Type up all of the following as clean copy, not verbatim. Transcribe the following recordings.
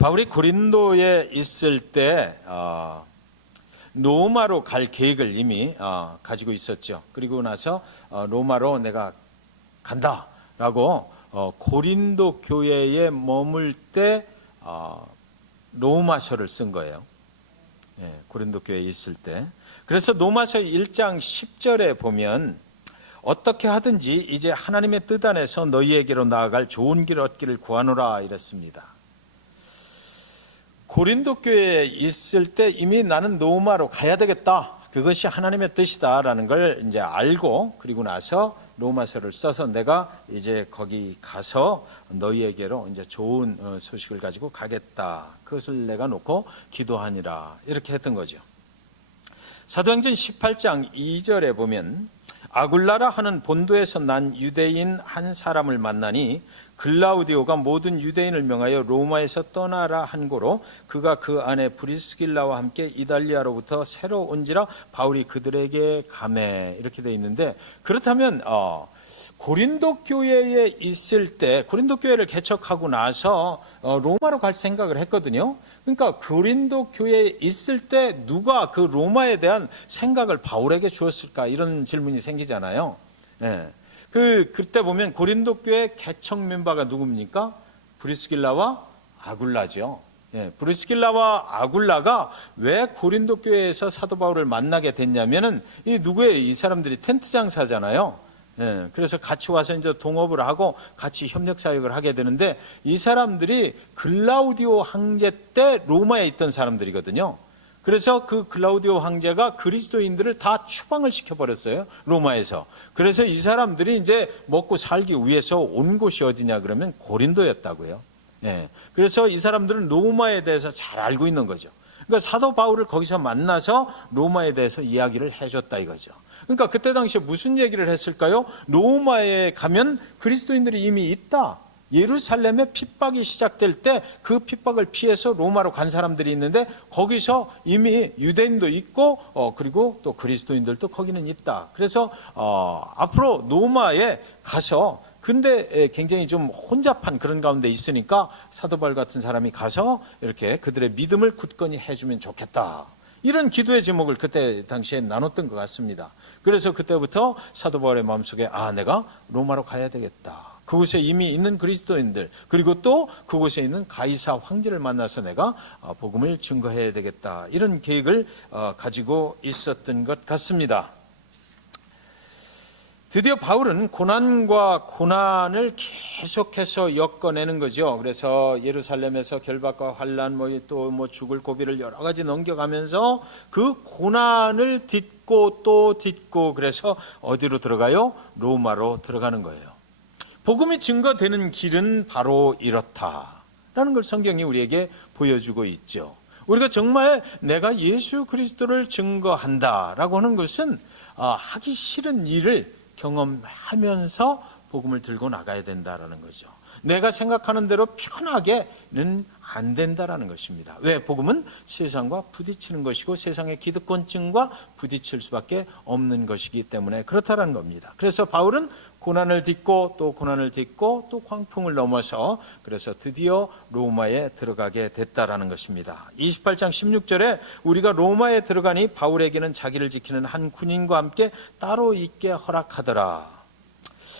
바울이 고린도에 있을 때 로마로 갈 계획을 이미 가지고 있었죠. 그리고 나서 로마로 내가 간다라고 고린도 교회에 머물 때 로마서를 쓴 거예요. 고린도 교회에 있을 때. 그래서 로마서 1장 10절에 보면 어떻게 하든지 이제 하나님의 뜻 안에서 너희에게로 나아갈 좋은 길 얻기를 구하노라 이랬습니다. 고린도 교회에 있을 때 이미 나는 로마로 가야 되겠다. 그것이 하나님의 뜻이다라는 걸 이제 알고 그리고 나서 로마서를 써서 내가 이제 거기 가서 너희에게로 이제 좋은 소식을 가지고 가겠다. 그것을 내가 놓고 기도하니라. 이렇게 했던 거죠. 사도행전 18장 2절에 보면 아굴라라 하는 본도에서 난 유대인 한 사람을 만나니 글라우디오가 모든 유대인을 명하여 로마에서 떠나라 한 고로 그가 그 안에 브리스길라와 함께 이달리아로부터 새로 온지라 바울이 그들에게 가매 이렇게 되어 있는데 그렇다면 고린도 교회에 있을 때 고린도 교회를 개척하고 나서 로마로 갈 생각을 했거든요. 그러니까 고린도 교회에 있을 때 누가 그 로마에 대한 생각을 바울에게 주었을까 이런 질문이 생기잖아요. 그때 보면 고린도 교회 개척 멤버가 누굽니까? 브리스길라와 아굴라죠. 브리스길라와 아굴라가 왜 고린도 교회에서 사도 바울을 만나게 됐냐면은 이 사람들이 텐트 장사잖아요. 그래서 같이 와서 이제 동업을 하고 같이 협력 사역을 하게 되는데 이 사람들이 글라우디오 황제 때 로마에 있던 사람들이거든요. 그래서 그 글라우디오 황제가 그리스도인들을 다 추방을 시켜버렸어요. 로마에서. 그래서 이 사람들이 이제 먹고 살기 위해서 온 곳이 어디냐 그러면 고린도였다고요. 그래서 이 사람들은 로마에 대해서 잘 알고 있는 거죠. 그러니까 사도 바울을 거기서 만나서 로마에 대해서 이야기를 해줬다 이거죠. 그러니까 그때 당시에 무슨 얘기를 했을까요? 로마에 가면 그리스도인들이 이미 있다. 예루살렘에 핍박이 시작될 때 그 핍박을 피해서 로마로 간 사람들이 있는데 거기서 이미 유대인도 있고 그리고 또 그리스도인들도 거기는 있다. 그래서 앞으로 로마에 가서 근데 굉장히 좀 혼잡한 그런 가운데 있으니까 사도 바울 같은 사람이 가서 이렇게 그들의 믿음을 굳건히 해주면 좋겠다. 이런 기도의 제목을 그때 당시에 나눴던 것 같습니다. 그래서 그때부터 사도 바울의 마음속에 내가 로마로 가야 되겠다. 그곳에 이미 있는 그리스도인들 그리고 또 그곳에 있는 가이사 황제를 만나서 내가 복음을 증거해야 되겠다. 이런 계획을 가지고 있었던 것 같습니다. 드디어 바울은 고난과 고난을 계속해서 엮어내는 거죠. 그래서 예루살렘에서 결박과 환난, 또 죽을 고비를 여러 가지 넘겨가면서 그 고난을 딛고 또 딛고 그래서 어디로 들어가요? 로마로 들어가는 거예요. 복음이 증거되는 길은 바로 이렇다라는 걸 성경이 우리에게 보여주고 있죠. 우리가 정말 내가 예수 그리스도를 증거한다라고 하는 것은 하기 싫은 일을 경험하면서 복음을 들고 나가야 된다라는 거죠. 내가 생각하는 대로 편하게는 안 된다라는 것입니다. 왜? 복음은 세상과 부딪히는 것이고 세상의 기득권층과 부딪힐 수밖에 없는 것이기 때문에 그렇다라는 겁니다. 그래서 바울은 고난을 딛고 또 고난을 딛고 또 광풍을 넘어서 그래서 드디어 로마에 들어가게 됐다라는 것입니다. 28장 16절에 우리가 로마에 들어가니 바울에게는 자기를 지키는 한 군인과 함께 따로 있게 허락하더라.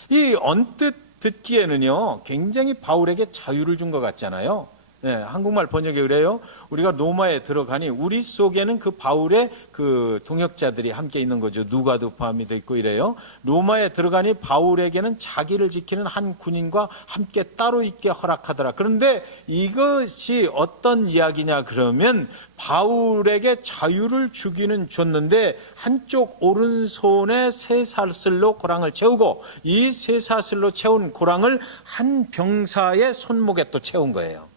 이 언뜻 듣기에는요 굉장히 바울에게 자유를 준 것 같잖아요. 한국말 번역에 그래요. 우리가 로마에 들어가니 우리 속에는 그 바울의 그 동역자들이 함께 있는 거죠. 누가도 포함이 되어 있고 이래요. 로마에 들어가니 바울에게는 자기를 지키는 한 군인과 함께 따로 있게 허락하더라. 그런데 이것이 어떤 이야기냐 그러면 바울에게 자유를 주기는 줬는데 한쪽 오른손에 쇠사슬로 고랑을 채우고 이 쇠사슬로 채운 고랑을 한 병사의 손목에 또 채운 거예요.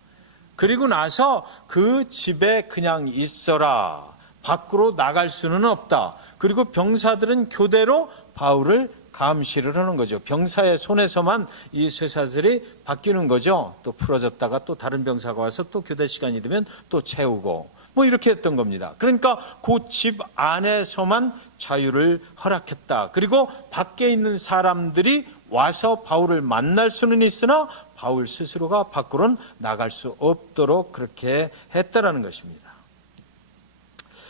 그리고 나서 그 집에 그냥 있어라. 밖으로 나갈 수는 없다. 그리고 병사들은 교대로 바울을 감시를 하는 거죠. 병사의 손에서만 이 쇠사슬이 바뀌는 거죠. 또 풀어졌다가 또 다른 병사가 와서 또 교대 시간이 되면 또 채우고 이렇게 했던 겁니다. 그러니까 그 집 안에서만 자유를 허락했다. 그리고 밖에 있는 사람들이 와서 바울을 만날 수는 있으나 바울 스스로가 밖으로는 나갈 수 없도록 그렇게 했다라는 것입니다.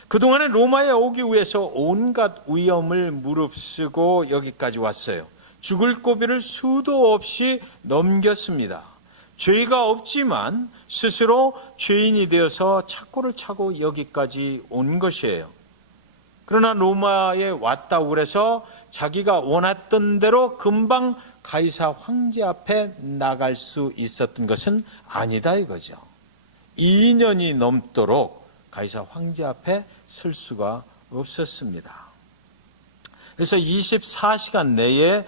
그동안에 로마에 오기 위해서 온갖 위험을 무릅쓰고 여기까지 왔어요. 죽을 고비를 수도 없이 넘겼습니다. 죄가 없지만 스스로 죄인이 되어서 착고를 차고 여기까지 온 것이에요. 그러나 로마에 왔다고 그래서 자기가 원했던 대로 금방 가이사 황제 앞에 나갈 수 있었던 것은 아니다 이거죠. 2년이 넘도록 가이사 황제 앞에 설 수가 없었습니다. 그래서 24시간 내에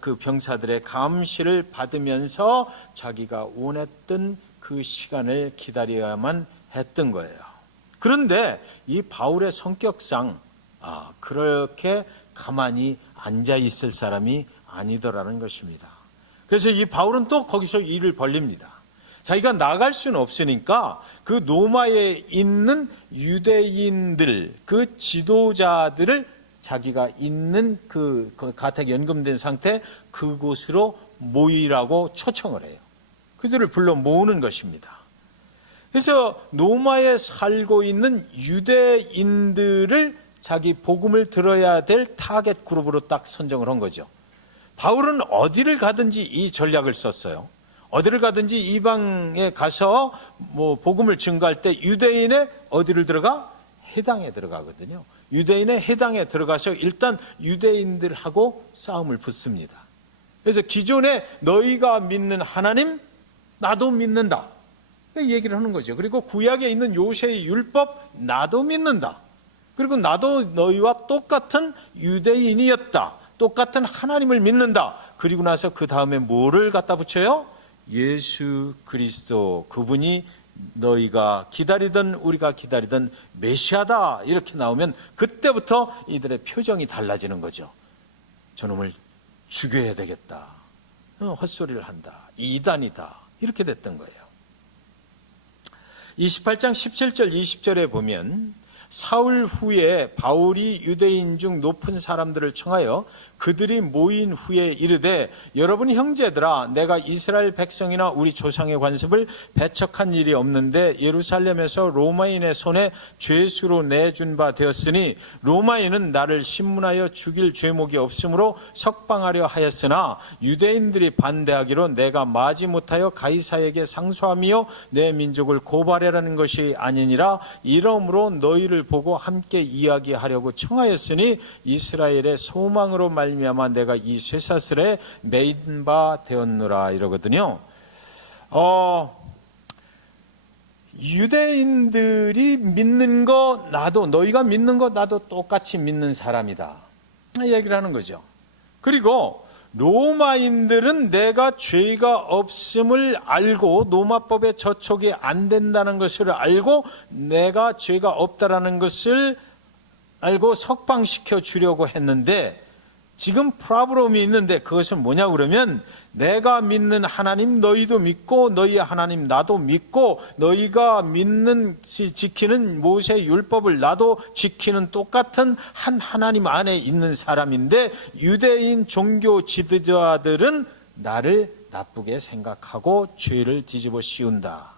그 병사들의 감시를 받으면서 자기가 원했던 그 시간을 기다려야만 했던 거예요. 그런데 이 바울의 성격상 그렇게 가만히 앉아 있을 사람이 아니더라는 것입니다. 그래서 이 바울은 또 거기서 일을 벌립니다. 자기가 나갈 수는 없으니까 그 로마에 있는 유대인들, 그 지도자들을 자기가 있는 그 가택 연금된 상태 그곳으로 모이라고 초청을 해요. 그들을 불러 모으는 것입니다. 그래서 로마에 살고 있는 유대인들을 자기 복음을 들어야 될 타겟 그룹으로 딱 선정을 한 거죠. 바울은 어디를 가든지 이 전략을 썼어요. 어디를 가든지 이방에 가서 복음을 증거할 때 유대인의 어디를 들어가? 해당에 들어가거든요. 유대인의 해당에 들어가서 일단 유대인들하고 싸움을 붙습니다. 그래서 기존에 너희가 믿는 하나님 나도 믿는다 얘기를 하는 거죠. 그리고 구약에 있는 요새의 율법 나도 믿는다. 그리고 나도 너희와 똑같은 유대인이었다. 똑같은 하나님을 믿는다. 그리고 나서 그 다음에 뭐를 갖다 붙여요? 예수 그리스도, 그분이 너희가 기다리던 우리가 기다리던 메시아다 이렇게 나오면 그때부터 이들의 표정이 달라지는 거죠. 저놈을 죽여야 되겠다. 헛소리를 한다. 이단이다. 이렇게 됐던 거예요. 28장 17절 20절에 보면 사울 후에 바울이 유대인 중 높은 사람들을 청하여 그들이 모인 후에 이르되 여러분 형제들아 내가 이스라엘 백성이나 우리 조상의 관습을 배척한 일이 없는데 예루살렘에서 로마인의 손에 죄수로 내준 바 되었으니 로마인은 나를 신문하여 죽일 죄목이 없으므로 석방하려 하였으나 유대인들이 반대하기로 내가 마지못하여 가이사에게 상소하며 내 민족을 고발하라는 것이 아니니라. 이러므로 너희를 보고 함께 이야기하려고 청하였으니 이스라엘의 소망으로 말미암아 내가 이 쇠사슬에 매인 바 되었노라 이러거든요. 유대인들이 믿는 거 나도, 너희가 믿는 거 나도 똑같이 믿는 사람이다 얘기를 하는 거죠. 그리고 로마인들은 내가 죄가 없음을 알고 로마법에 저촉이 안 된다는 것을 알고 내가 죄가 없다라는 것을 알고 석방시켜 주려고 했는데 지금 프라브롬이 있는데 그것은 뭐냐 그러면 내가 믿는 하나님 너희도 믿고 너희의 하나님 나도 믿고 너희가 믿는 지키는 모세 율법을 나도 지키는 똑같은 한 하나님 안에 있는 사람인데 유대인 종교 지도자들은 나를 나쁘게 생각하고 죄를 뒤집어 씌운다.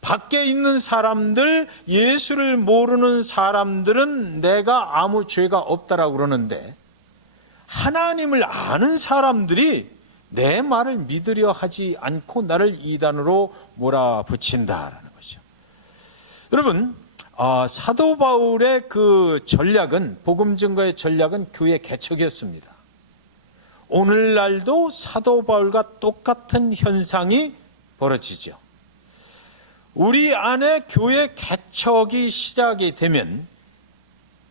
밖에 있는 사람들, 예수를 모르는 사람들은 내가 아무 죄가 없다라고 그러는데 하나님을 아는 사람들이 내 말을 믿으려 하지 않고 나를 이단으로 몰아붙인다라는 거죠. 여러분, 사도 바울의 그 전략은, 복음 증거의 전략은 교회 개척이었습니다. 오늘날도 사도 바울과 똑같은 현상이 벌어지죠. 우리 안에 교회 개척이 시작이 되면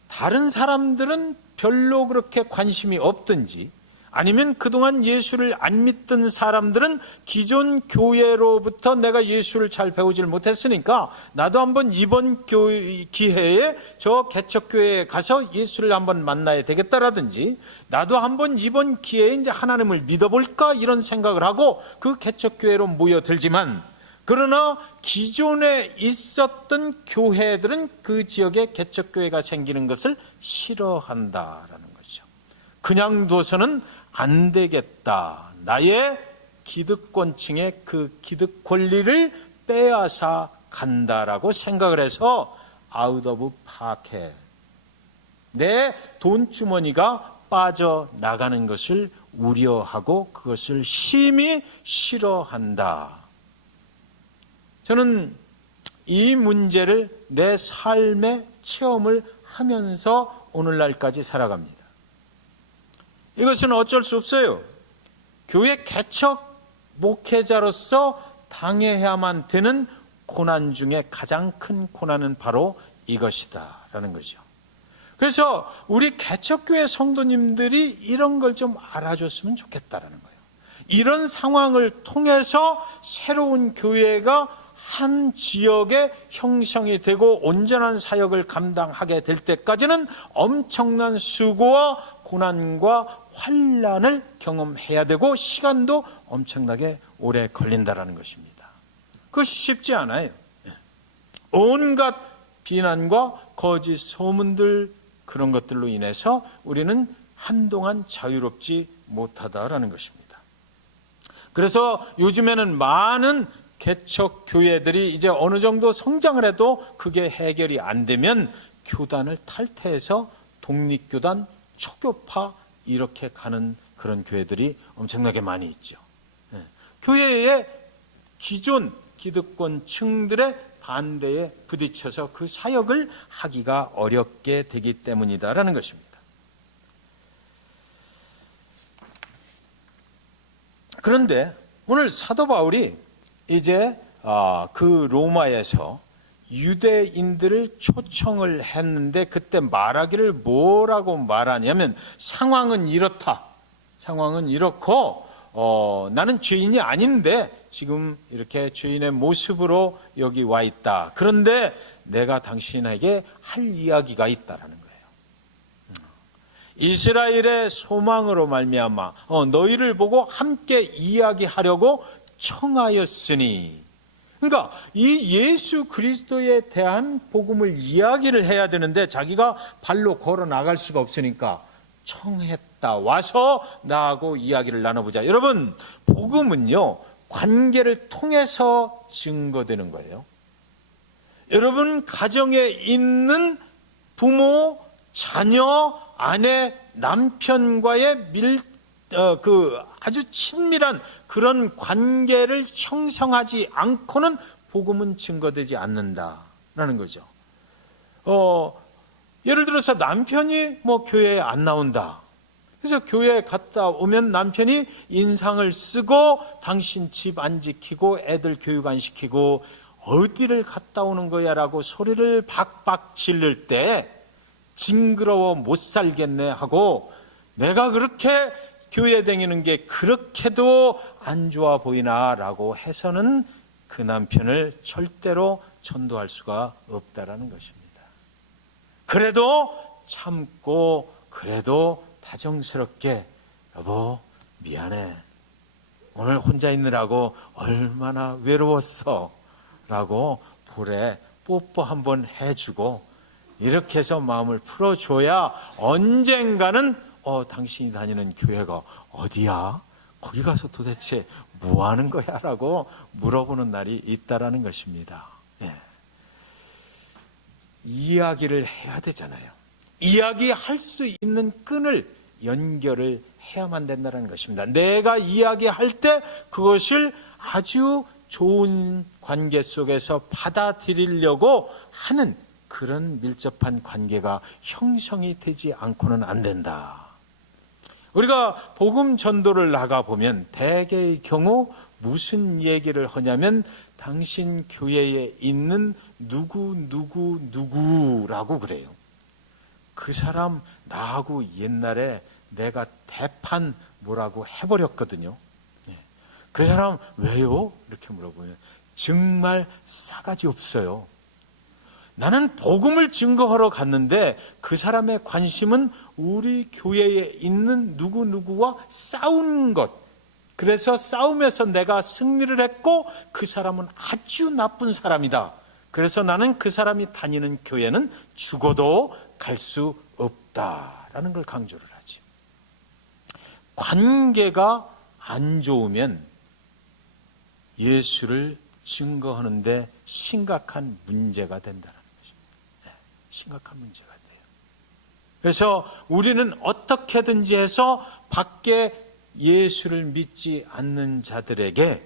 다른 사람들은 별로 그렇게 관심이 없든지 아니면 그동안 예수를 안 믿던 사람들은 기존 교회로부터 내가 예수를 잘 배우질 못했으니까 나도 한번 이번 기회에 저 개척교회에 가서 예수를 한번 만나야 되겠다라든지 나도 한번 이번 기회에 이제 하나님을 믿어볼까 이런 생각을 하고 그 개척교회로 모여들지만 그러나 기존에 있었던 교회들은 그 지역에 개척교회가 생기는 것을 싫어한다라는 거죠. 그냥 둬서는 안 되겠다. 나의 기득권층의 그 기득 권리를 빼앗아 간다라고 생각을 해서 아웃 오브 파켓, 내 돈주머니가 빠져나가는 것을 우려하고 그것을 심히 싫어한다. 저는 이 문제를 내 삶의 체험을 하면서 오늘날까지 살아갑니다. 이것은 어쩔 수 없어요. 교회 개척 목회자로서 당해야만 되는 고난 중에 가장 큰 고난은 바로 이것이다 라는 거죠. 그래서 우리 개척교회 성도님들이 이런 걸 좀 알아줬으면 좋겠다라는 거예요. 이런 상황을 통해서 새로운 교회가 한 지역에 형성이 되고 온전한 사역을 감당하게 될 때까지는 엄청난 수고와 고난과 환난을 경험해야 되고 시간도 엄청나게 오래 걸린다라는 것입니다. 그것이 쉽지 않아요. 온갖 비난과 거짓 소문들, 그런 것들로 인해서 우리는 한동안 자유롭지 못하다라는 것입니다. 그래서 요즘에는 많은 개척 교회들이 이제 어느 정도 성장을 해도 그게 해결이 안 되면 교단을 탈퇴해서 독립교단, 초교파 이렇게 가는 그런 교회들이 엄청나게 많이 있죠. 교회의 기존 기득권층들의 반대에 부딪혀서 그 사역을 하기가 어렵게 되기 때문이다라는 것입니다. 그런데 오늘 사도 바울이 이제 그 로마에서 유대인들을 초청을 했는데 그때 말하기를 뭐라고 말하냐면 상황은 이렇다. 상황은 이렇고 나는 죄인이 아닌데 지금 이렇게 죄인의 모습으로 여기 와 있다. 그런데 내가 당신에게 할 이야기가 있다라는 거예요. 이스라엘의 소망으로 말미암아 너희를 보고 함께 이야기하려고 청하였으니, 그러니까 이 예수 그리스도에 대한 복음을 이야기를 해야 되는데 자기가 발로 걸어 나갈 수가 없으니까 청했다. 와서 나하고 이야기를 나눠보자. 여러분, 복음은요 관계를 통해서 증거되는 거예요. 여러분 가정에 있는 부모, 자녀, 아내, 남편과의 아주 친밀한 그런 관계를 형성하지 않고는 복음은 증거되지 않는다라는 거죠. 예를 들어서 남편이 교회에 안 나온다. 그래서 교회에 갔다 오면 남편이 인상을 쓰고 당신 집 안 지키고 애들 교육 안 시키고 어디를 갔다 오는 거야 라고 소리를 박박 지를 때 징그러워 못 살겠네 하고, 내가 그렇게 교회 다니는 게 그렇게도 안 좋아 보이나 라고 해서는 그 남편을 절대로 전도할 수가 없다라는 것입니다. 그래도 참고, 그래도 다정스럽게 여보 미안해, 오늘 혼자 있느라고 얼마나 외로웠어 라고 볼에 뽀뽀 한번 해주고, 이렇게 해서 마음을 풀어줘야 언젠가는 당신이 다니는 교회가 어디야? 거기 가서 도대체 뭐 하는 거야? 라고 물어보는 날이 있다라는 것입니다. 이야기를 해야 되잖아요. 이야기할 수 있는 끈을 연결을 해야만 된다는 것입니다. 내가 이야기할 때 그것을 아주 좋은 관계 속에서 받아들이려고 하는 그런 밀접한 관계가 형성이 되지 않고는 안 된다. 우리가 복음 전도를 나가보면 대개의 경우 무슨 얘기를 하냐면 당신 교회에 있는 누구라고 그래요. 그 사람 나하고 옛날에 내가 대판 뭐라고 해버렸거든요. 그 사람 왜요? 이렇게 물어보면 정말 싸가지 없어요. 나는 복음을 증거하러 갔는데 그 사람의 관심은 우리 교회에 있는 누구와 싸우는 것. 그래서 싸움에서 내가 승리를 했고 그 사람은 아주 나쁜 사람이다. 그래서 나는 그 사람이 다니는 교회는 죽어도 갈 수 없다라는 걸 강조를 하지. 관계가 안 좋으면 예수를 증거하는데 심각한 문제가 된다는 것입니다. 심각한 문제가 돼요. 그래서 우리는 어떻게든지 해서 밖에 예수를 믿지 않는 자들에게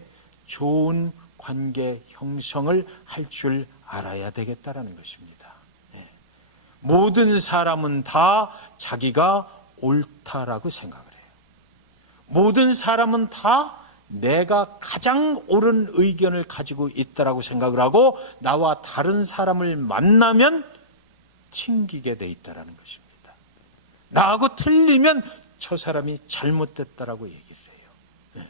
좋은 관계 형성을 할 줄 알아야 되겠다라는 것입니다. 모든 사람은 다 자기가 옳다라고 생각을 해요. 모든 사람은 다 내가 가장 옳은 의견을 가지고 있다라고 생각을 하고 나와 다른 사람을 만나면 튕기게 돼 있다라는 것입니다. 나하고 틀리면 저 사람이 잘못됐다라고 얘기를 해요.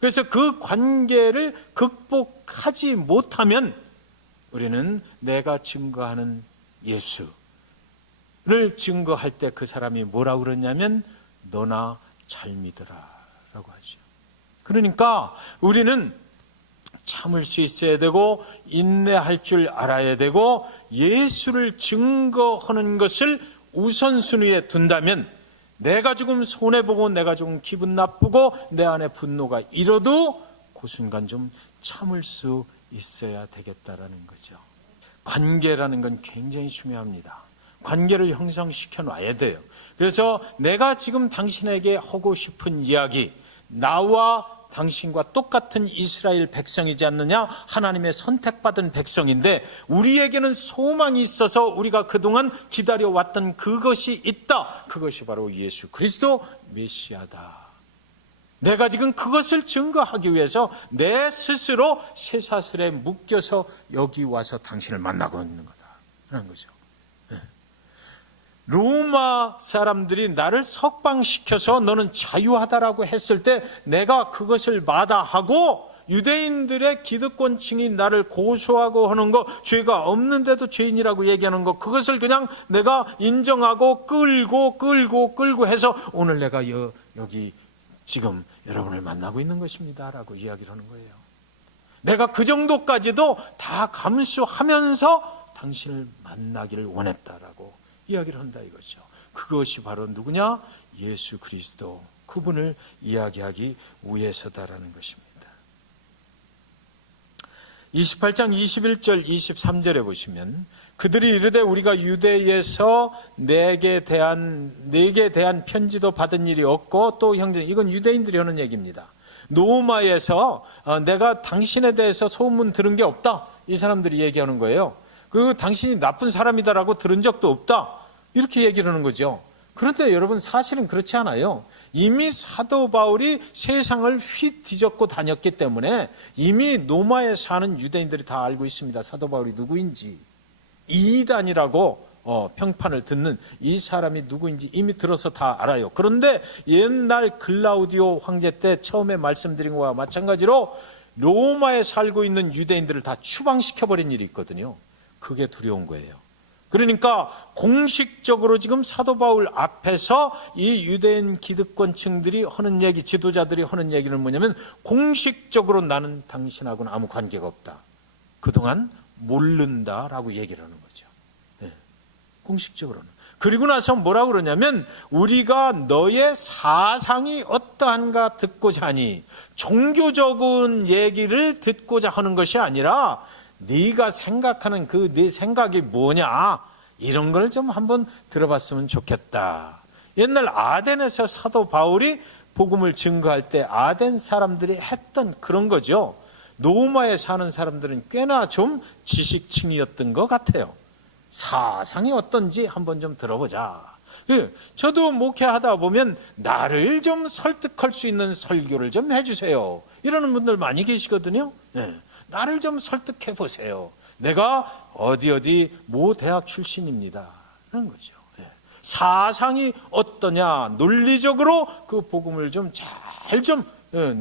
그래서 그 관계를 극복하지 못하면 우리는 내가 증거하는 예수를 증거할 때 그 사람이 뭐라고 그러냐면 너나 잘 믿으라라고 하죠. 그러니까 우리는 참을 수 있어야 되고 인내할 줄 알아야 되고 예수를 증거하는 것을 우선순위에 둔다면 내가 조금 손해보고 내가 조금 기분 나쁘고 내 안에 분노가 일어도 그 순간 좀 참을 수 있어야 되겠다라는 거죠. 관계라는 건 굉장히 중요합니다. 관계를 형성시켜 놔야 돼요. 그래서 내가 지금 당신에게 하고 싶은 이야기, 나와 당신과 똑같은 이스라엘 백성이지 않느냐? 하나님의 선택받은 백성인데 우리에게는 소망이 있어서 우리가 그동안 기다려왔던 그것이 있다. 그것이 바로 예수 그리스도 메시아다. 내가 지금 그것을 증거하기 위해서 내 스스로 쇠사슬에 묶여서 여기 와서 당신을 만나고 있는 거다라는 거죠. 로마 사람들이 나를 석방시켜서 너는 자유하다라고 했을 때 내가 그것을 마다하고 유대인들의 기득권층이 나를 고소하고 하는 거, 죄가 없는데도 죄인이라고 얘기하는 거, 그것을 그냥 내가 인정하고 끌고 해서 오늘 내가 여기 지금 여러분을 만나고 있는 것입니다 라고 이야기를 하는 거예요. 내가 그 정도까지도 다 감수하면서 당신을 만나기를 원했다라고 이야기를 한다 이거죠. 그것이 바로 누구냐? 예수 그리스도, 그분을 이야기하기 위해서다라는 것입니다. 28장 21절 23절에 보시면 그들이 이르되 우리가 유대에서 내게 대한 편지도 받은 일이 없고 또 형제, 이건 유대인들이 하는 얘기입니다. 로마에서 내가 당신에 대해서 소문 들은 게 없다. 이 사람들이 얘기하는 거예요. 그리고 당신이 나쁜 사람이다라고 들은 적도 없다. 이렇게 얘기를 하는 거죠. 그런데 여러분 사실은 그렇지 않아요. 이미 사도 바울이 세상을 휘뒤젓고 다녔기 때문에 이미 로마에 사는 유대인들이 다 알고 있습니다. 사도 바울이 누구인지. 이단이라고 평판을 듣는 이 사람이 누구인지 이미 들어서 다 알아요. 그런데 옛날 글라우디오 황제 때 처음에 말씀드린 것과 마찬가지로 로마에 살고 있는 유대인들을 다 추방시켜버린 일이 있거든요. 그게 두려운 거예요. 그러니까 공식적으로 지금 사도 바울 앞에서 이 유대인 기득권층들이 하는 얘기, 지도자들이 하는 얘기는 뭐냐면 공식적으로 나는 당신하고는 아무 관계가 없다. 그동안 모른다라고 얘기를 하는 거죠. 네. 공식적으로는. 그리고 나서 뭐라고 그러냐면 우리가 너의 사상이 어떠한가 듣고자 하니, 종교적인 얘기를 듣고자 하는 것이 아니라 네가 생각하는 그 네 생각이 뭐냐, 이런 걸 좀 한번 들어봤으면 좋겠다. 옛날 아덴에서 사도 바울이 복음을 증거할 때 아덴 사람들이 했던 그런 거죠. 로마에 사는 사람들은 꽤나 좀 지식층이었던 것 같아요. 사상이 어떤지 한번 좀 들어보자. 저도 목회하다 보면 나를 좀 설득할 수 있는 설교를 좀 해주세요, 이러는 분들 많이 계시거든요. 나를 좀 설득해 보세요. 내가 어디 모 대학 출신입니다 라는 거죠. 사상이 어떠냐, 논리적으로 그 복음을 좀 잘 좀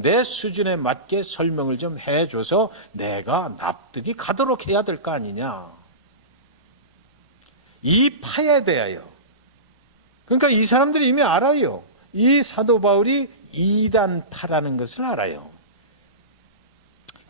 내 수준에 맞게 설명을 좀 해줘서 내가 납득이 가도록 해야 될 거 아니냐. 이 파에 대하여, 그러니까 이 사람들이 이미 알아요. 이 사도 바울이 이단파라는 것을 알아요.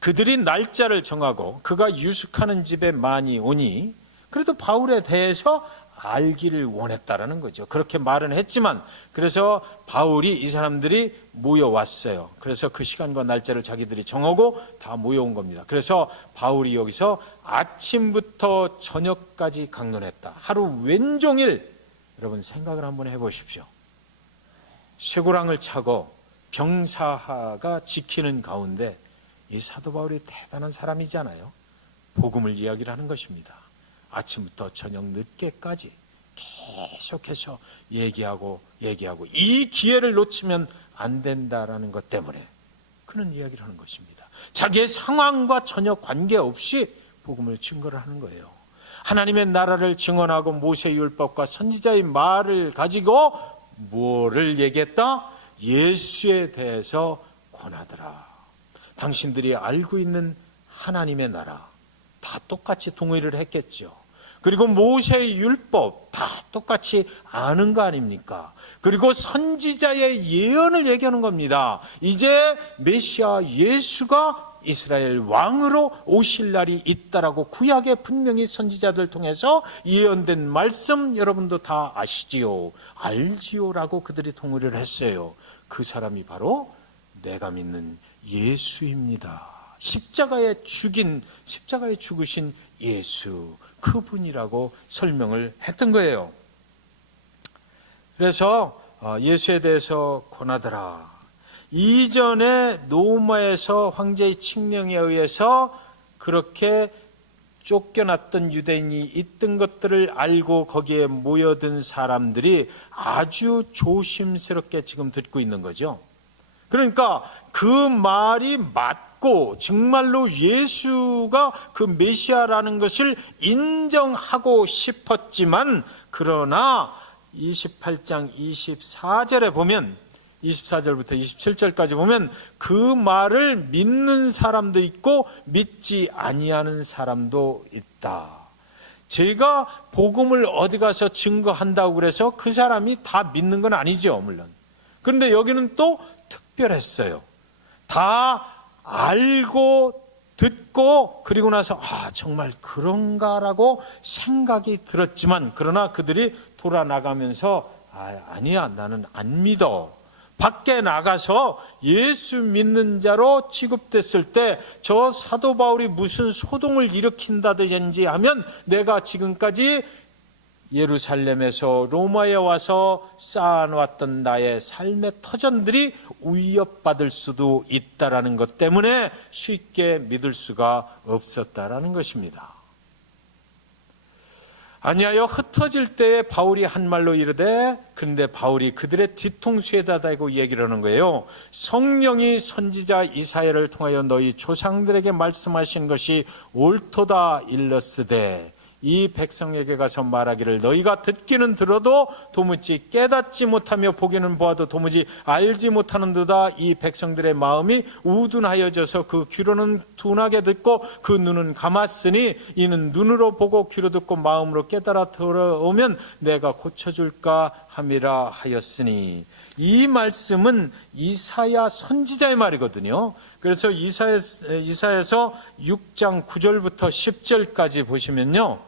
그들이 날짜를 정하고 그가 유숙하는 집에 많이 오니 그래도 바울에 대해서 알기를 원했다라는 거죠. 그렇게 말은 했지만, 그래서 바울이 이 사람들이 모여왔어요. 그래서 그 시간과 날짜를 자기들이 정하고 다 모여온 겁니다. 그래서 바울이 여기서 아침부터 저녁까지 강론했다. 하루 왼종일. 여러분 생각을 한번 해보십시오. 쇠고랑을 차고 병사가 지키는 가운데 이 사도 바울이 대단한 사람이잖아요. 복음을 이야기를 하는 것입니다. 아침부터 저녁 늦게까지 계속해서 얘기하고 이 기회를 놓치면 안 된다라는 것 때문에 그는 이야기를 하는 것입니다. 자기의 상황과 전혀 관계없이 복음을 증거를 하는 거예요. 하나님의 나라를 증언하고 모세의 율법과 선지자의 말을 가지고 뭐를 얘기했다? 예수에 대해서 권하더라. 당신들이 알고 있는 하나님의 나라 다 똑같이 동의를 했겠죠. 그리고 모세의 율법 다 똑같이 아는 거 아닙니까? 그리고 선지자의 예언을 얘기하는 겁니다. 이제 메시아 예수가 이스라엘 왕으로 오실 날이 있다라고 구약에 분명히 선지자들 통해서 예언된 말씀 여러분도 다 아시지요. 알지요라고 그들이 동의를 했어요. 그 사람이 바로 내가 믿는 예수입니다. 십자가에 죽으신 예수, 그분이라고 설명을 했던 거예요. 그래서 예수에 대해서 권하더라. 이전에 로마에서 황제의 칙령에 의해서 그렇게 쫓겨났던 유대인이 있던 것들을 알고 거기에 모여든 사람들이 아주 조심스럽게 지금 듣고 있는 거죠. 그러니까 그 말이 맞고 정말로 예수가 그 메시아라는 것을 인정하고 싶었지만, 그러나 28장 24절에 보면 24절부터 27절까지 보면 그 말을 믿는 사람도 있고 믿지 아니하는 사람도 있다. 제가 복음을 어디 가서 증거한다고 그래서 그 사람이 다 믿는 건 아니죠, 물론. 그런데 여기는 또 특별했어요. 다 알고 듣고 그리고 나서 정말 그런가라고 생각이 들었지만, 그러나 그들이 돌아나가면서 아니야, 나는 안 믿어. 밖에 나가서 예수 믿는 자로 취급됐을 때 저 사도 바울이 무슨 소동을 일으킨다든지 하면 내가 지금까지 예루살렘에서 로마에 와서 쌓아놓았던 나의 삶의 터전들이 위협받을 수도 있다라는 것 때문에 쉽게 믿을 수가 없었다라는 것입니다. 아니하여 흩어질 때에 바울이 한 말로 이르되, 그런데 바울이 그들의 뒤통수에다 대고 얘기를 하는 거예요. 성령이 선지자 이사야를 통하여 너희 조상들에게 말씀하신 것이 옳도다 일렀으되, 이 백성에게 가서 말하기를 너희가 듣기는 들어도 도무지 깨닫지 못하며 보기는 보아도 도무지 알지 못하는도다. 이 백성들의 마음이 우둔하여져서 그 귀로는 둔하게 듣고 그 눈은 감았으니 이는 눈으로 보고 귀로 듣고 마음으로 깨달아 들어오면 내가 고쳐줄까 함이라 하였으니. 이 말씀은 이사야 선지자의 말이거든요. 그래서 이사야서 6장 9절부터 10절까지 보시면요,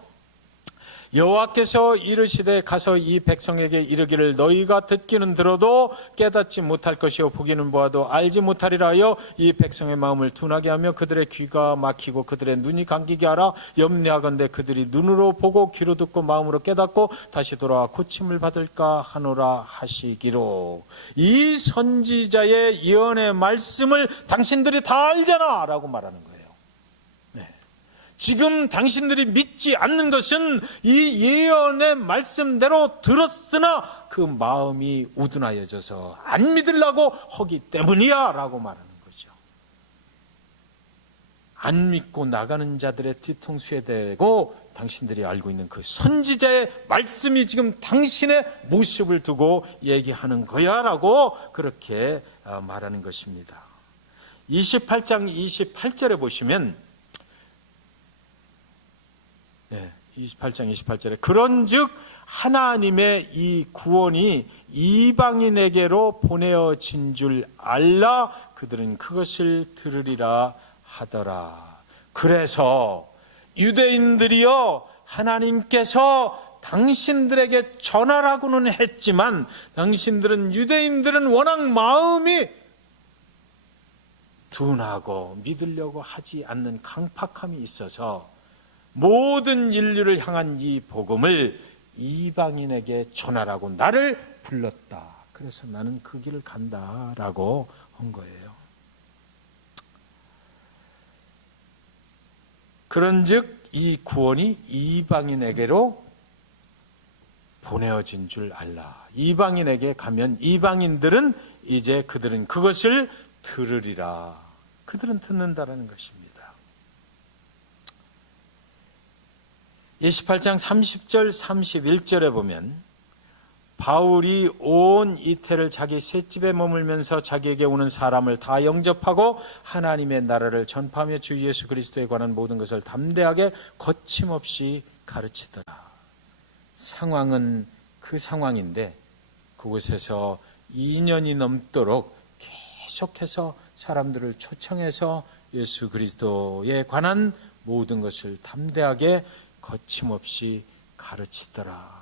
여호와께서 이르시되 가서 이 백성에게 이르기를 너희가 듣기는 들어도 깨닫지 못할 것이요 보기는 보아도 알지 못하리라 하여 이 백성의 마음을 둔하게 하며 그들의 귀가 막히고 그들의 눈이 감기게 하라. 염려하건대 그들이 눈으로 보고 귀로 듣고 마음으로 깨닫고 다시 돌아와 고침을 받을까 하노라 하시기로. 이 선지자의 예언의 말씀을 당신들이 다 알잖아 라고 말하는 거예요. 지금 당신들이 믿지 않는 것은 이 예언의 말씀대로 들었으나 그 마음이 우둔하여져서 안 믿으려고 하기 때문이야 라고 말하는 거죠. 안 믿고 나가는 자들의 뒤통수에 대고 당신들이 알고 있는 그 선지자의 말씀이 지금 당신의 모습을 두고 얘기하는 거야 라고 그렇게 말하는 것입니다. 28장 28절에 보시면 28장 28절에 그런즉 하나님의 이 구원이 이방인에게로 보내어진 줄 알라. 그들은 그것을 들으리라 하더라. 그래서 유대인들이여 하나님께서 당신들에게 전하라고는 했지만 유대인들은 워낙 마음이 둔하고 믿으려고 하지 않는 강팍함이 있어서 모든 인류를 향한 이 복음을 이방인에게 전하라고 나를 불렀다. 그래서 나는 그 길을 간다라고 한 거예요. 그런즉 이 구원이 이방인에게로 보내어진 줄 알라. 이방인에게 가면 이방인들은 이제 그들은 그것을 들으리라. 그들은 듣는다라는 것입니다. 28장 30절 31절에 보면 바울이 온 이태를 자기 셋집에 머물면서 자기에게 오는 사람을 다 영접하고 하나님의 나라를 전파하며 주 예수 그리스도에 관한 모든 것을 담대하게 거침없이 가르치더라. 상황은 그 상황인데 그곳에서 2년이 넘도록 계속해서 사람들을 초청해서 예수 그리스도에 관한 모든 것을 담대하게 거침없이 가르치더라.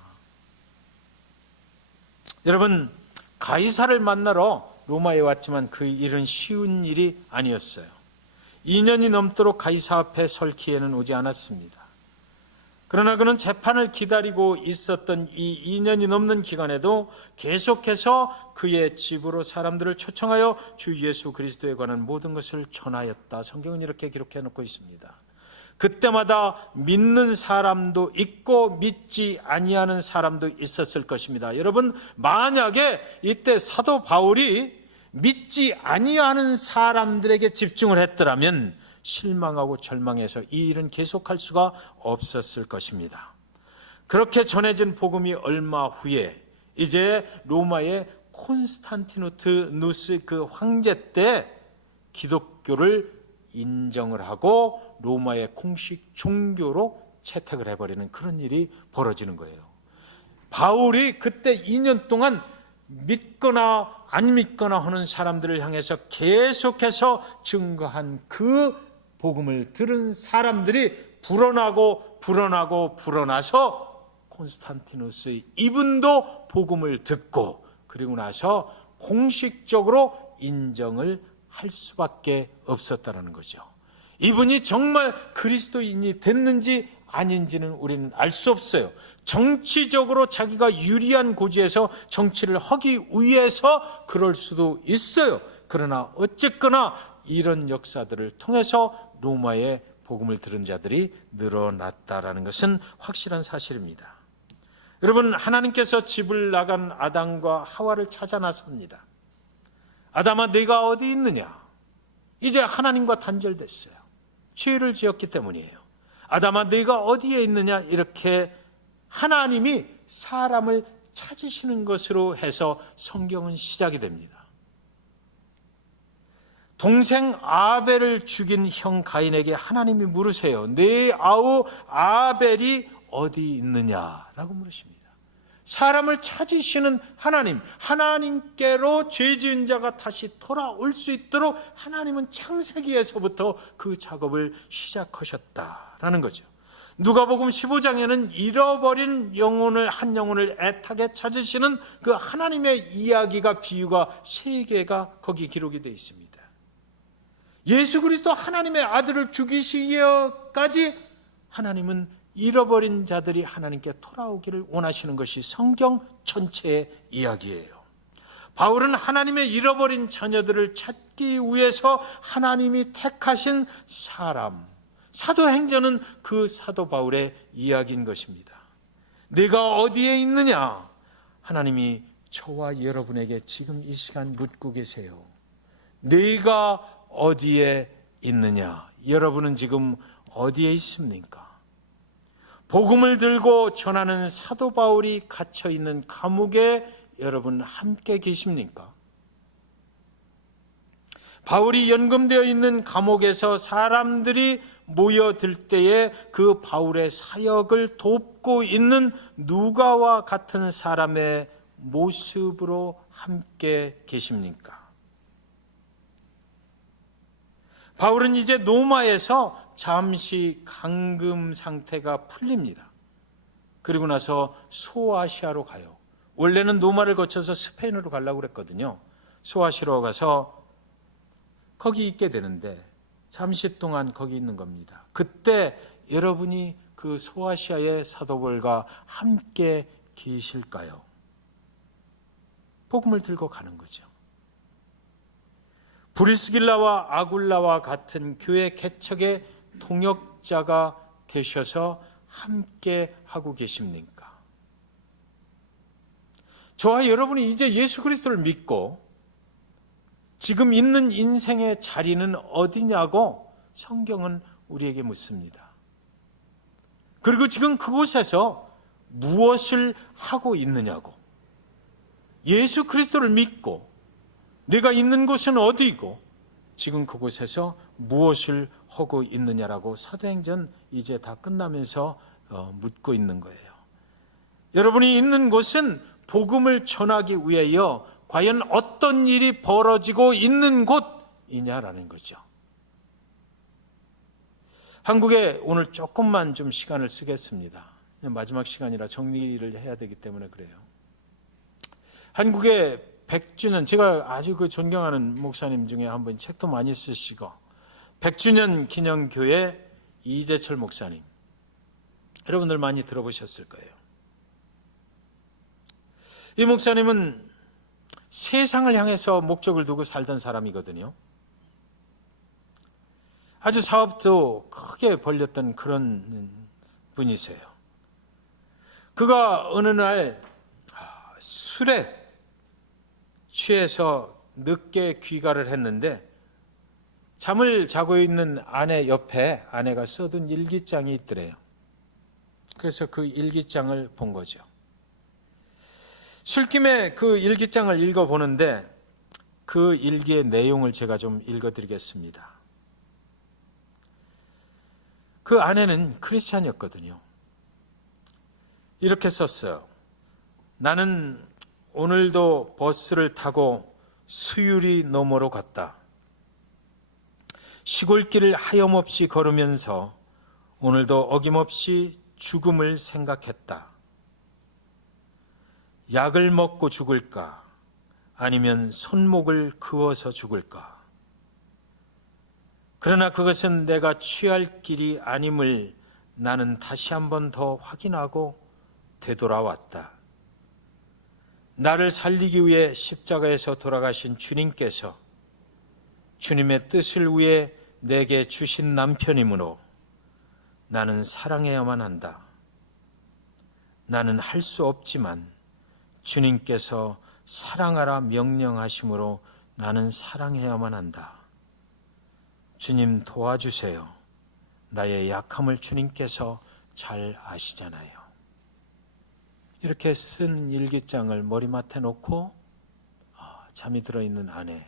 여러분, 가이사를 만나러 로마에 왔지만 그 일은 쉬운 일이 아니었어요. 2년이 넘도록 가이사 앞에 설 기회는 오지 않았습니다. 그러나 그는 재판을 기다리고 있었던 이 2년이 넘는 기간에도 계속해서 그의 집으로 사람들을 초청하여 주 예수 그리스도에 관한 모든 것을 전하였다. 성경은 이렇게 기록해 놓고 있습니다. 그때마다 믿는 사람도 있고 믿지 아니하는 사람도 있었을 것입니다. 여러분, 만약에 이때 사도 바울이 믿지 아니하는 사람들에게 집중을 했더라면 실망하고 절망해서 이 일은 계속할 수가 없었을 것입니다. 그렇게 전해진 복음이 얼마 후에 이제 로마의 콘스탄티누스 그 황제 때 기독교를 인정을 하고 로마의 공식 종교로 채택을 해버리는 그런 일이 벌어지는 거예요. 바울이 그때 2년 동안 믿거나 안 믿거나 하는 사람들을 향해서 계속해서 증거한 그 복음을 들은 사람들이 불어나서 콘스탄티누스 이분도 복음을 듣고 그리고 나서 공식적으로 인정을 할 수밖에 없었다는 거죠. 이분이 정말 그리스도인이 됐는지 아닌지는 우리는 알 수 없어요. 정치적으로 자기가 유리한 고지에서 정치를 하기 위해서 그럴 수도 있어요. 그러나 어쨌거나 이런 역사들을 통해서 로마의 복음을 들은 자들이 늘어났다라는 것은 확실한 사실입니다. 여러분, 하나님께서 집을 나간 아담과 하와를 찾아 나섭니다. 아담아, 네가 어디 있느냐? 이제 하나님과 단절됐어요. 죄를 지었기 때문이에요. 아담아, 네가 어디에 있느냐? 이렇게 하나님이 사람을 찾으시는 것으로 해서 성경은 시작이 됩니다. 동생 아벨을 죽인 형 가인에게 하나님이 물으세요. 네 아우 아벨이 어디 있느냐라고 물으십니다. 사람을 찾으시는 하나님, 하나님께로 죄 지은 자가 다시 돌아올 수 있도록 하나님은 창세기에서부터 그 작업을 시작하셨다라는 거죠. 누가복음 15장에는 잃어버린 한 영혼을 애타게 찾으시는 그 하나님의 이야기가, 비유가 3개가 거기 기록이 되어 있습니다. 예수 그리스도 하나님의 아들을 죽이시기까지 하나님은 잃어버린 자들이 하나님께 돌아오기를 원하시는 것이 성경 전체의 이야기예요. 바울은 하나님의 잃어버린 자녀들을 찾기 위해서 하나님이 택하신 사람, 사도행전은 그 사도 바울의 이야기인 것입니다. 네가 어디에 있느냐? 하나님이 저와 여러분에게 지금 이 시간 묻고 계세요. 네가 어디에 있느냐? 여러분은 지금 어디에 있습니까? 복음을 들고 전하는 사도 바울이 갇혀 있는 감옥에 여러분 함께 계십니까? 바울이 연금되어 있는 감옥에서 사람들이 모여들 때에 그 바울의 사역을 돕고 있는 누가와 같은 사람의 모습으로 함께 계십니까? 바울은 이제 로마에서 잠시 감금 상태가 풀립니다. 그리고 나서 소아시아로 가요. 원래는 노마를 거쳐서 스페인으로 가려고 그랬거든요. 소아시아로 가서 거기 있게 되는데 잠시 동안 거기 있는 겁니다. 그때 여러분이 그 소아시아의 사도 바울과 함께 계실까요? 복음을 들고 가는 거죠. 브리스길라와 아굴라와 같은 교회 개척의 동역자가 되셔서 함께 하고 계십니까? 저와 여러분이 이제 예수 그리스도를 믿고 지금 있는 인생의 자리는 어디냐고 성경은 우리에게 묻습니다. 그리고 지금 그곳에서 무엇을 하고 있느냐고. 예수 그리스도를 믿고 내가 있는 곳은 어디이고 지금 그곳에서 무엇을 하고 있느냐라고 사도행전 이제 다 끝나면서 묻고 있는 거예요. 여러분이 있는 곳은 복음을 전하기 위하여 과연 어떤 일이 벌어지고 있는 곳이냐라는 거죠. 한국에 오늘 조금만 좀 시간을 쓰겠습니다. 마지막 시간이라 정리를 해야 되기 때문에 그래요. 한국의 100주년, 제가 아주 존경하는 목사님 중에 한 분, 책도 많이 쓰시고 100주년 기념교회 이재철 목사님, 여러분들 많이 들어보셨을 거예요. 이 목사님은 세상을 향해서 목적을 두고 살던 사람이거든요. 아주 사업도 크게 벌렸던 그런 분이세요. 그가 어느 날 술에 취해서 늦게 귀가를 했는데 잠을 자고 있는 아내 옆에 아내가 써둔 일기장이 있더래요. 그래서 그 일기장을 본 거죠. 술김에 그 일기장을 읽어보는데 그 일기의 내용을 제가 좀 읽어드리겠습니다. 그 아내는 크리스찬이었거든요. 이렇게 썼어요. 나는 오늘도 버스를 타고 수유리 너머로 갔다. 시골길을 하염없이 걸으면서 오늘도 어김없이 죽음을 생각했다. 약을 먹고 죽을까? 아니면 손목을 그어서 죽을까? 그러나 그것은 내가 취할 길이 아님을 나는 다시 한 번 더 확인하고 되돌아왔다. 나를 살리기 위해 십자가에서 돌아가신 주님께서 주님의 뜻을 위해 내게 주신 남편이므로 나는 사랑해야만 한다. 나는 할 수 없지만 주님께서 사랑하라 명령하심으로 나는 사랑해야만 한다. 주님 도와주세요. 나의 약함을 주님께서 잘 아시잖아요. 이렇게 쓴 일기장을 머리맡에 놓고 잠이 들어있는 아내,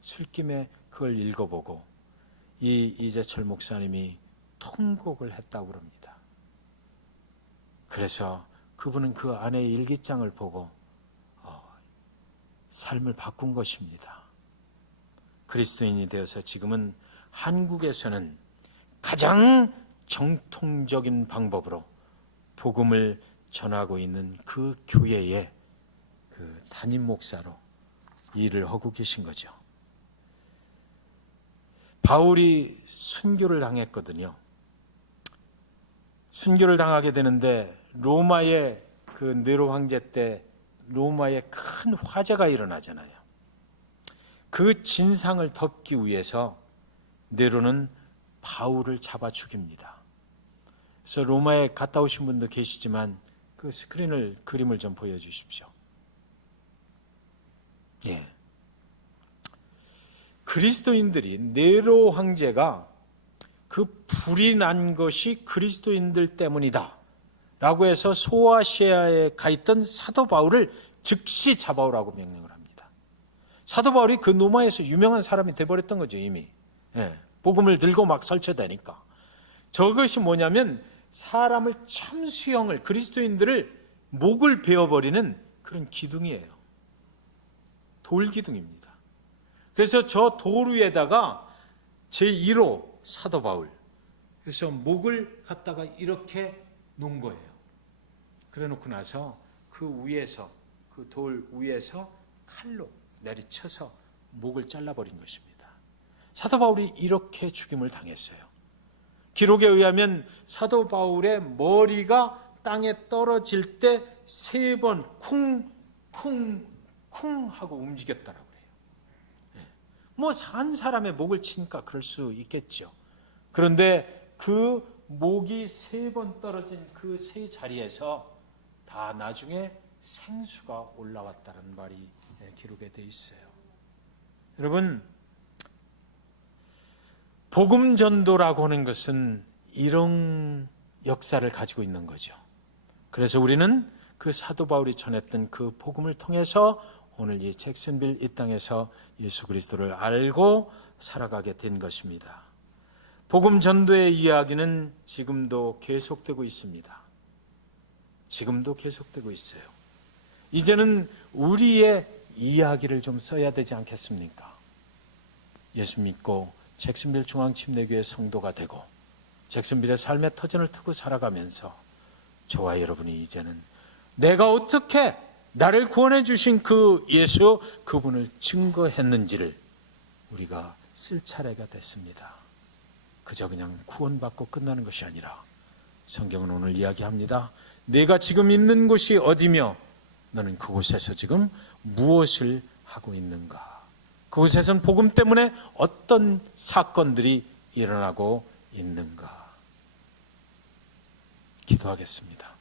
술김에 그걸 읽어보고 이 이재철 목사님이 통곡을 했다고 그럽니다. 그래서 그분은 그 아내의 일기장을 보고 삶을 바꾼 것입니다. 그리스도인이 되어서 지금은 한국에서는 가장 정통적인 방법으로 복음을 전하고 있는 그 교회의 그 담임 목사로 일을 하고 계신 거죠. 바울이 순교를 당했거든요. 순교를 당하게 되는데 로마의 그 네로 황제 때 로마에 큰 화재가 일어나잖아요. 그 진상을 덮기 위해서 네로는 바울을 잡아 죽입니다. 그래서 로마에 갔다 오신 분도 계시지만 그 그림을 좀 보여주십시오. 예. 그리스도인들이 네로 황제가 그 불이 난 것이 그리스도인들 때문이다 라고 해서 소아시아에 가 있던 사도 바울을 즉시 잡아오라고 명령을 합니다. 사도 바울이 그 로마에서 유명한 사람이 돼버렸던 거죠, 이미. 예. 복음을 들고 막 설쳐대니까. 저것이 뭐냐면 사람을 참수형을, 그리스도인들을 목을 베어버리는 그런 기둥이에요. 돌기둥입니다. 그래서 저 돌 위에다가제1호 사도 바울, 그래서 목을 갖다가 이렇게 놓은 거예요. 그래 놓고 나서 그 위에서, 그 돌 위에서 칼로 내리쳐서 목을 잘라버린 것입니다. 사도 바울이 이렇게 죽임을 당했어요. 기록에 의하면 사도 바울의 머리가 땅에 떨어질 때 3번 쿵쿵쿵 하고 움직였다라고 그래요. 뭐 산 사람의 목을 치니까 그럴 수 있겠죠. 그런데 그 목이 3번 떨어진 그 세 자리에서 다 나중에 생수가 올라왔다는 말이 기록에 되어 있어요. 여러분, 복음 전도라고 하는 것은 이런 역사를 가지고 있는 거죠. 그래서 우리는 그 사도 바울이 전했던 그 복음을 통해서 오늘 이 잭슨빌 이 땅에서 예수 그리스도를 알고 살아가게 된 것입니다. 복음 전도의 이야기는 지금도 계속되고 있습니다. 지금도 계속되고 있어요. 이제는 우리의 이야기를 좀 써야 되지 않겠습니까? 예수 믿고 잭슨빌 중앙침례교회 성도가 되고 잭슨빌의 삶의 터전을 트고 살아가면서 저와 여러분이 이제는 내가 어떻게 나를 구원해 주신 그 예수, 그분을 증거했는지를 우리가 쓸 차례가 됐습니다. 그저 그냥 구원받고 끝나는 것이 아니라 성경은 오늘 이야기합니다. 내가 지금 있는 곳이 어디며 너는 그곳에서 지금 무엇을 하고 있는가? 그곳에선 복음 때문에 어떤 사건들이 일어나고 있는가? 기도하겠습니다.